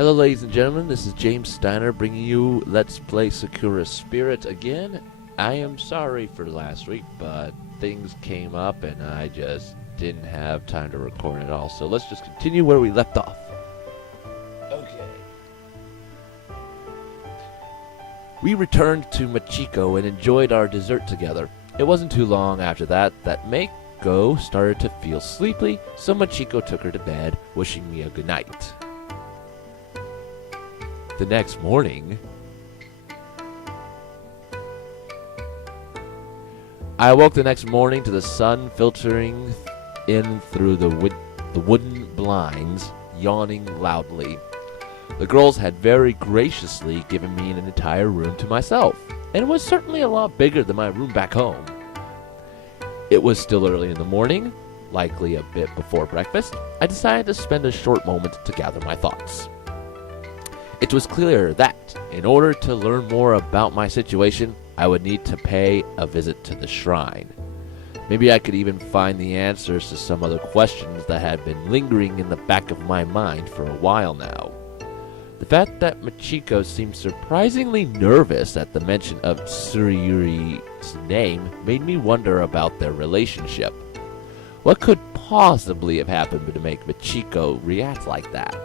Hello ladies and gentlemen, this is James Steiner bringing you Let's Play Sakura Spirit again. I am sorry for last week, but things came up and I just didn't have time to record it all. So let's just continue where we left off. Okay. We returned to Machiko and enjoyed our dessert together. It wasn't too long after that Mako started to feel sleepy, so Machiko took her to bed, wishing me a good night. The next morning, I awoke to the sun filtering in through the wooden blinds, yawning loudly. The girls had very graciously given me an entire room to myself, and it was certainly a lot bigger than my room back home. It was still early in the morning, likely a bit before breakfast. I decided to spend a short moment to gather my thoughts. It was clear that, in order to learn more about my situation, I would need to pay a visit to the shrine. Maybe I could even find the answers to some other questions that had been lingering in the back of my mind for a while now. The fact that Machiko seemed surprisingly nervous at the mention of Tsuruyuri's name made me wonder about their relationship. What could possibly have happened to make Machiko react like that?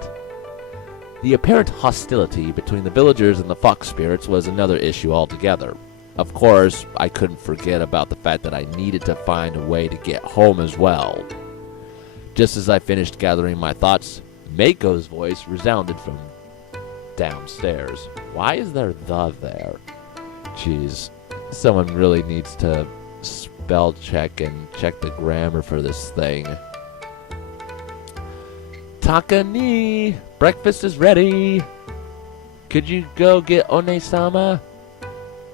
The apparent hostility between the villagers and the fox spirits was another issue altogether. Of course, I couldn't forget about the fact that I needed to find a way to get home as well. Just as I finished gathering my thoughts, Mako's voice resounded from downstairs. Why is there "the" there? Jeez, someone really needs to spell check and check the grammar for this thing. Taka-ni! Breakfast is ready! Could you go get One-sama?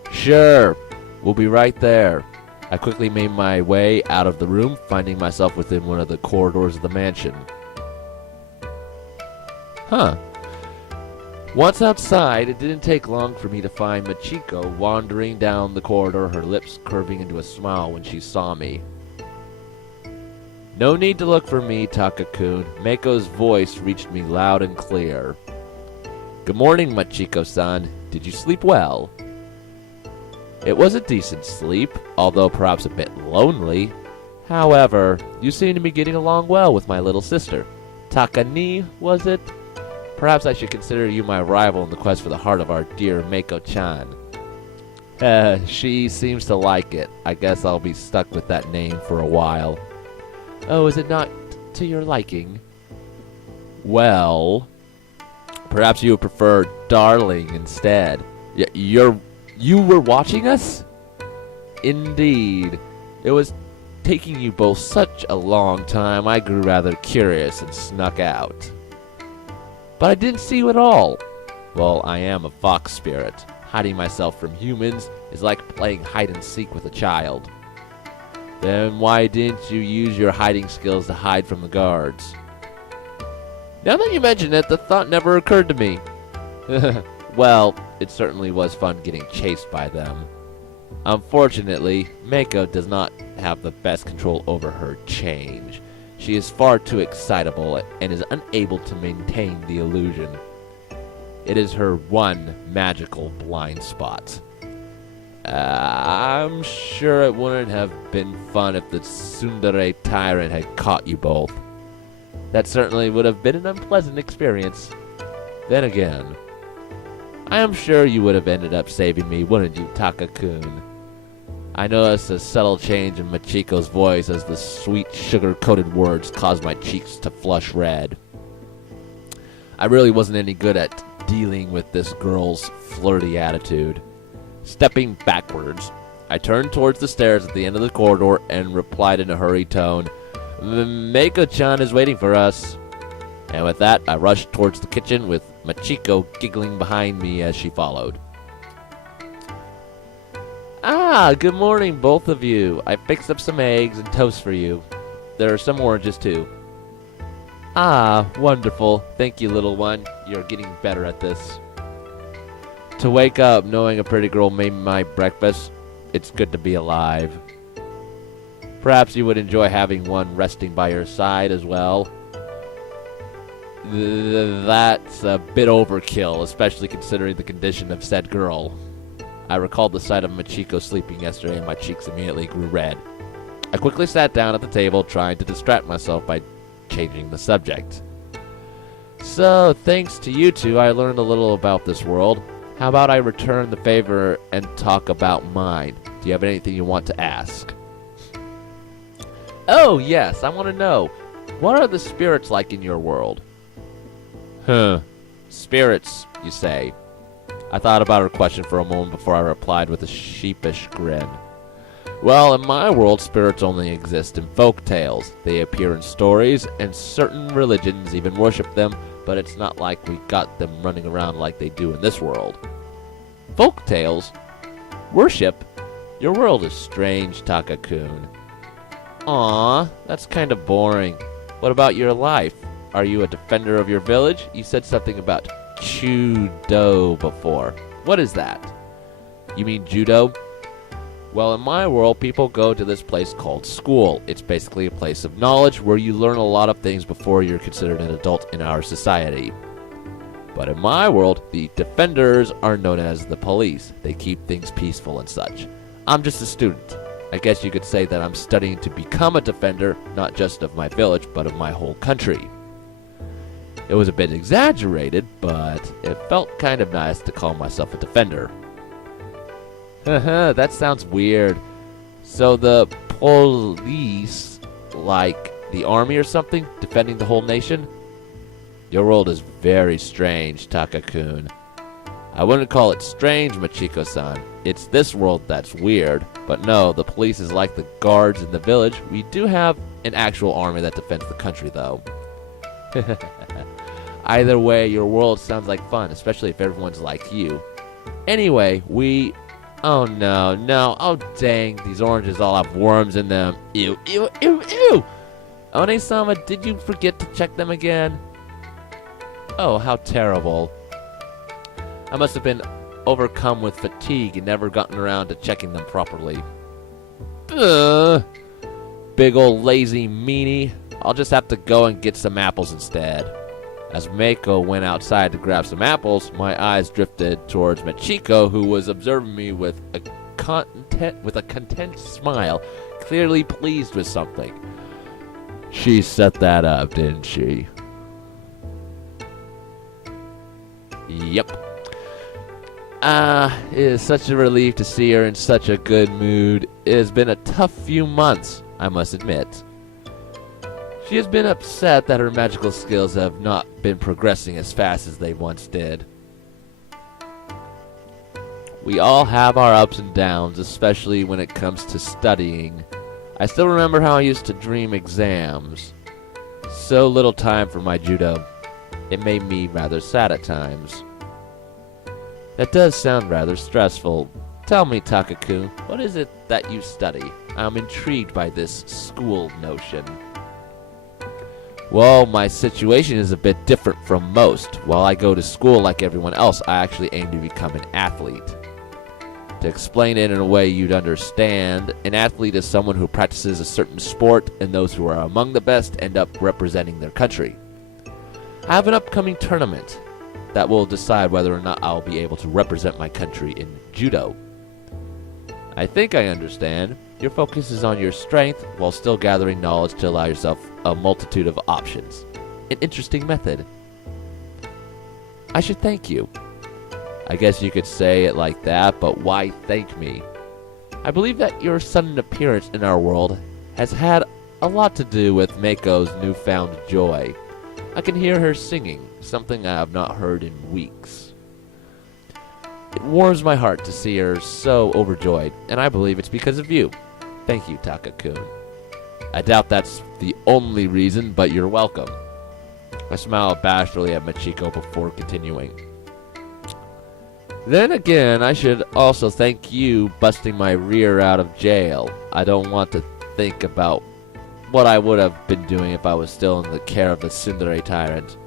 Sure, we'll be right there. I quickly made my way out of the room, finding myself within one of the corridors of the mansion. Once outside, it didn't take long for me to find Machiko wandering down the corridor, her lips curving into a smile when she saw me. No need to look for me, Taka-kun. Mako's voice reached me loud and clear. Good morning, Machiko-san. Did you sleep well? It was a decent sleep, although perhaps a bit lonely. However, you seem to be getting along well with my little sister. Taka-ni, was it? Perhaps I should consider you my rival in the quest for the heart of our dear Mako-chan. She seems to like it. I guess I'll be stuck with that name for a while. Oh, is it not to your liking? Well, perhaps you would prefer darling instead. You were watching us? Indeed. It was taking you both such a long time, I grew rather curious and snuck out. But I didn't see you at all. Well, I am a fox spirit. Hiding myself from humans is like playing hide-and-seek with a child. Then why didn't you use your hiding skills to hide from the guards? Now that you mention it, the thought never occurred to me. Well, it certainly was fun getting chased by them. Unfortunately, Mako does not have the best control over her change. She is far too excitable and is unable to maintain the illusion. It is her one magical blind spot. I'm sure it wouldn't have been fun if the tsundere tyrant had caught you both. That certainly would have been an unpleasant experience. Then again, I am sure you would have ended up saving me, wouldn't you, Taka-kun? I noticed a subtle change in Machiko's voice as the sweet sugar-coated words caused my cheeks to flush red. I really wasn't any good at dealing with this girl's flirty attitude. Stepping backwards, I turned towards the stairs at the end of the corridor and replied in a hurried tone, Mako-chan is waiting for us. And with that, I rushed towards the kitchen with Machiko giggling behind me as she followed. Good morning, both of you. I fixed up some eggs and toast for you. There are some oranges, too. Wonderful. Thank you, little one. You're getting better at this. To wake up knowing a pretty girl made my breakfast, it's good to be alive. Perhaps you would enjoy having one resting by your side as well. That's a bit overkill, especially considering the condition of said girl. I recalled the sight of Machiko sleeping yesterday and my cheeks immediately grew red. I quickly sat down at the table, trying to distract myself by changing the subject. So, thanks to you two, I learned a little about this world. How about I return the favor and talk about mine? Do you have anything you want to ask? Oh, yes, I want to know. What are the spirits like in your world? Spirits, you say. I thought about her question for a moment before I replied with a sheepish grin. Well, in my world, spirits only exist in folk tales. They appear in stories, and certain religions even worship them, but it's not like we got them running around like they do in this world. Folk tales? Worship? Your world is strange, Taka-kun. Aw, that's kind of boring. What about your life? Are you a defender of your village? You said something about Judo before. What is that? You mean judo? Well, in my world, people go to this place called school. It's basically a place of knowledge where you learn a lot of things before you're considered an adult in our society. But in my world, the defenders are known as the police. They keep things peaceful and such. I'm just a student. I guess you could say that I'm studying to become a defender, not just of my village, but of my whole country. It was a bit exaggerated, but it felt kind of nice to call myself a defender. Haha, that sounds weird. So the police, like the army or something, defending the whole nation? Your world is very strange, Taka-kun. I wouldn't call it strange, Machiko-san. It's this world that's weird. But no, the police is like the guards in the village. We do have an actual army that defends the country, though. Either way, your world sounds like fun, especially if everyone's like you. Anyway, Oh no, oh dang, these oranges all have worms in them. Ew, ew, ew, ew! One-sama, did you forget to check them again? Oh, how terrible. I must have been overcome with fatigue and never gotten around to checking them properly. Ugh. Big old lazy meanie. I'll just have to go and get some apples instead. As Mako went outside to grab some apples, my eyes drifted towards Machiko, who was observing me with a content smile, clearly pleased with something. She set that up, didn't she? Yep. It is such a relief to see her in such a good mood. It has been a tough few months, I must admit. She has been upset that her magical skills have not been progressing as fast as they once did. We all have our ups and downs, especially when it comes to studying. I still remember how I used to dream exams. So little time for my judo. It made me rather sad at times. That does sound rather stressful. Tell me, Taka-kun, what is it that you study? I'm intrigued by this school notion. Well, my situation is a bit different from most. While I go to school like everyone else, I actually aim to become an athlete. To explain it in a way you'd understand, an athlete is someone who practices a certain sport, and those who are among the best end up representing their country. I have an upcoming tournament that will decide whether or not I'll be able to represent my country in judo. I think I understand. Your focus is on your strength while still gathering knowledge to allow yourself a multitude of options. An interesting method. I should thank you. I guess you could say it like that, but why thank me? I believe that your sudden appearance in our world has had a lot to do with Mako's newfound joy. I can hear her singing, something I have not heard in weeks. It warms my heart to see her so overjoyed, and I believe it's because of you. Thank you, Taka-kun. I doubt that's the only reason, but you're welcome. I smiled bashfully at Machiko before continuing. Then again, I should also thank you busting my rear out of jail. I don't want to think about what I would have been doing if I was still in the care of the tsundere tyrant.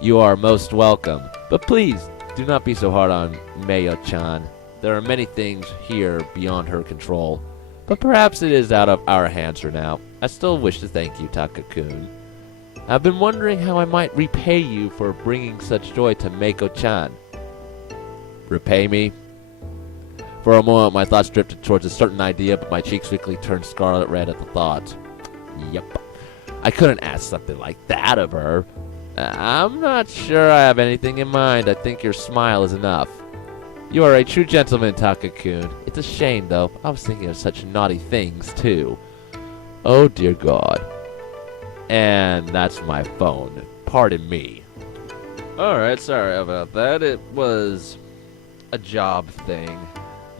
You are most welcome. But please, do not be so hard on Mayo-chan. There are many things here beyond her control, but perhaps it is out of our hands for now. I still wish to thank you, Taka-kun. I've been wondering how I might repay you for bringing such joy to Mako-chan. Repay me? For a moment, my thoughts drifted towards a certain idea, but my cheeks quickly turned scarlet red at the thought. Yep. I couldn't ask something like that of her. I'm not sure I have anything in mind. I think your smile is enough. You are a true gentleman, Taka-kun. It's a shame, though. I was thinking of such naughty things, too. Oh, dear God. And that's my phone. Pardon me. Alright, sorry about that. It was a job thing.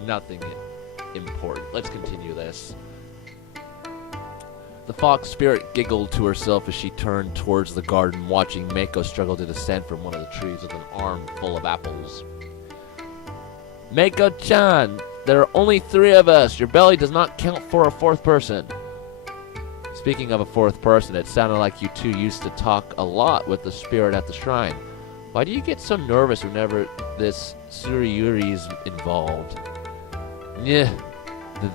Nothing important. Let's continue this. The fox spirit giggled to herself as she turned towards the garden, watching Mako struggle to descend from one of the trees with an arm full of apples. Mako-chan, there are only 3 of us. Your belly does not count for a 4th person. Speaking of a 4th person, it sounded like you two used to talk a lot with the spirit at the shrine. Why do you get so nervous whenever this Tsuruyuri's involved? Yeah,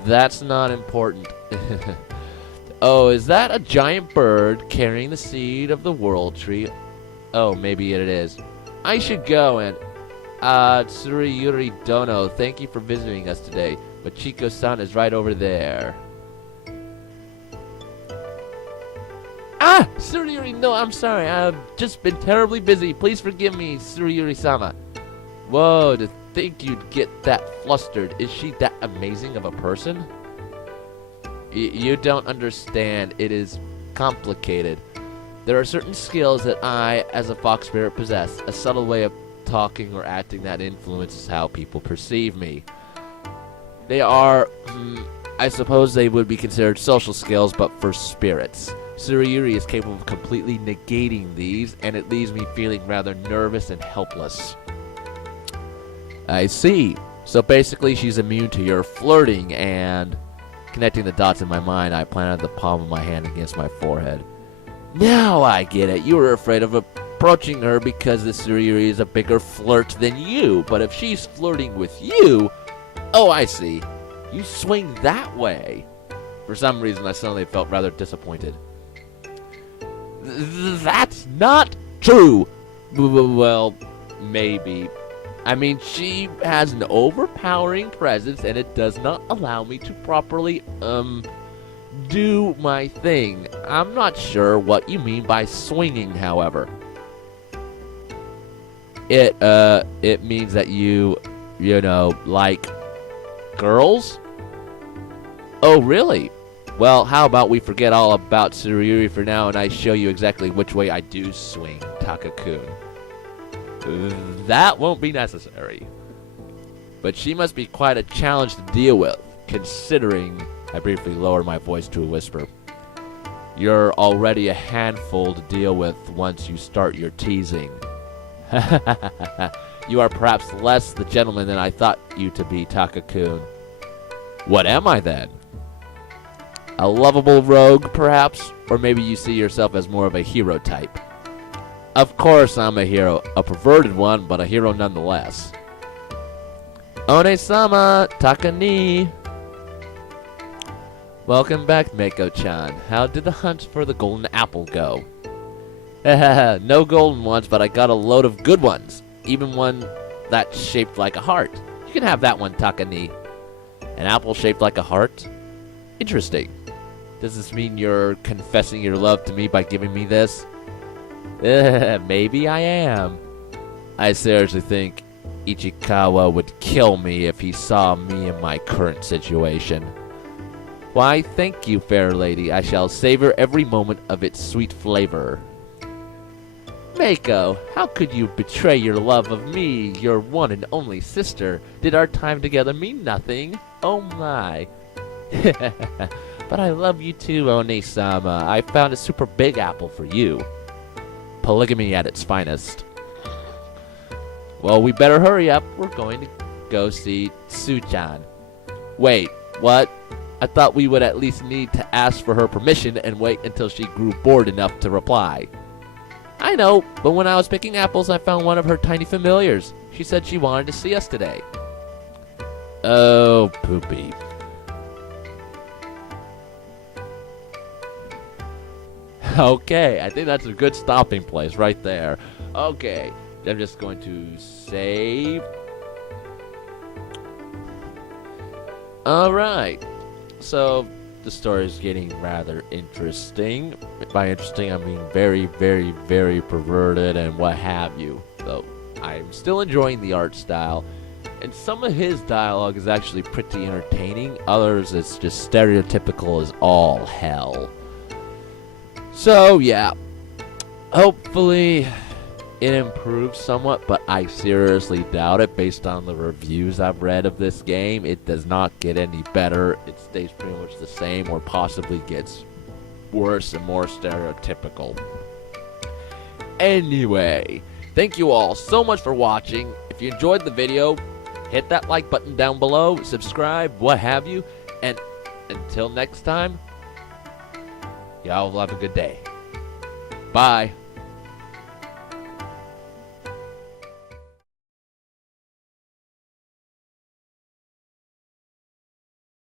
that's not important. Oh, is that a giant bird carrying the seed of the world tree? Oh, maybe it is. I should go and... Tsuruyuri Dono, thank you for visiting us today. Machiko-san is right over there. Ah! Tsuruyuri, no, I'm sorry. I've just been terribly busy. Please forgive me, Tsuruyuri-sama. Whoa, to think you'd get that flustered. Is she that amazing of a person? You don't understand. It is complicated. There are certain skills that I, as a fox spirit, possess. A subtle way of talking or acting that influences how people perceive me. They are, I suppose they would be considered social skills, but for spirits. Tsuruyuri is capable of completely negating these, and it leaves me feeling rather nervous and helpless. I see. So basically she's immune to your flirting, and... Connecting the dots in my mind, I planted the palm of my hand against my forehead. Now I get it. You were afraid of approaching her because the Tsuruyuri is a bigger flirt than you. But if she's flirting with you... Oh, I see. You swing that way. For some reason, I suddenly felt rather disappointed. That's not true. Well, maybe. I mean, she has an overpowering presence, and it does not allow me to properly, do my thing. I'm not sure what you mean by swinging, however. It means that you know, like girls? Oh, really? Well, how about we forget all about Tsuruyuri for now, and I show you exactly which way I do swing, Taka-kun. That won't be necessary. But she must be quite a challenge to deal with, considering... I briefly lowered my voice to a whisper. You're already a handful to deal with once you start your teasing. You are perhaps less the gentleman than I thought you to be, Taka-kun. What am I then? A lovable rogue, perhaps? Or maybe you see yourself as more of a hero type. Of course I'm a hero. A perverted one, but a hero nonetheless. One-sama, Taka-ni. Welcome back, Mako-chan. How did the hunt for the golden apple go? No golden ones, but I got a load of good ones. Even one that's shaped like a heart. You can have that one, Taka-ni. An apple shaped like a heart? Interesting. Does this mean you're confessing your love to me by giving me this? Maybe I am. I seriously think Ichikawa would kill me if he saw me in my current situation. Why, thank you, fair lady. I shall savor every moment of its sweet flavor. Mako, how could you betray your love of me, your one and only sister? Did our time together mean nothing? Oh my. But I love you too, One-sama. I found a super big apple for you. Polygamy at its finest. Well, we better hurry up. We're going to go see Tsu-chan. Wait, what? I thought we would at least need to ask for her permission and wait until she grew bored enough to reply. I know, but when I was picking apples, I found one of her tiny familiars. She said she wanted to see us today. Oh, poopy. Okay, I think that's a good stopping place right there. Okay, I'm just going to save. Alright, so the story is getting rather interesting. By interesting, I mean very, very, very perverted and what have you. Though I'm still enjoying the art style, and some of his dialogue is actually pretty entertaining. Others, it's just stereotypical as all hell. So, yeah. Hopefully, it improves somewhat, but I seriously doubt it based on the reviews I've read of this game. It does not get any better. It stays pretty much the same or possibly gets worse and more stereotypical. Anyway, thank you all so much for watching. If you enjoyed the video, hit that like button down below, subscribe, what have you, and until next time, y'all have a good day. Bye.